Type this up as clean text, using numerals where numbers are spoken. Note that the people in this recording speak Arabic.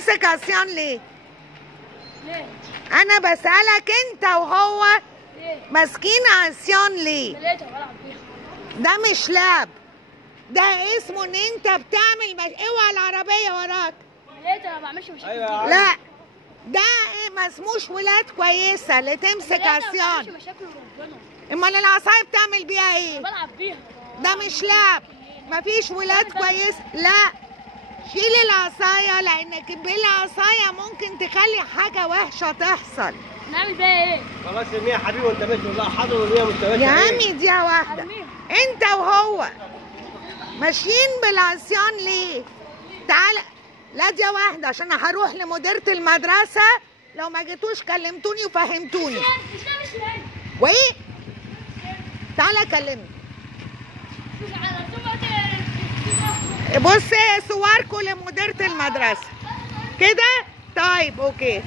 ماسك عصيان ليه؟ ليه؟ انا بسألك انت وهو ليه؟ ماسكين عصيان ليه؟ لقيتها بلعب بيها. ده مش لعب، ده اسمه ان انت بتعمل اوعى العربية وراك. لقيتها ما بعملش مشاكل. أيوة. لا ده ما اسموش ولاد كويسة اللي تمسك ما بعملش عصيان. مشاكل ربنا. امال العصاية بتعمل بيها ايه؟ بلعب بيها. ده مش لعب، مفيش ولاد كويسة. لا شيل العصاية، لانك بالعصاية ممكن تخلي حاجة وحشة تحصل. نعمل بيها ايه؟ خلاص ارميها يا حبيبي وانت ماشي، والله حاضر ارميها وانت ماشي. يا عمي دي واحدة، ارميها. انت وهو ماشيين بالعصيان ليه؟ تعالى، لا دي واحدة عشان هروح لمديرة المدرسة، لو ما جيتوش كلمتوني وفهمتوني. وايه؟ تعالى كلمني. بص صوركم لمديرة المدرسة كده. طيب اوكي.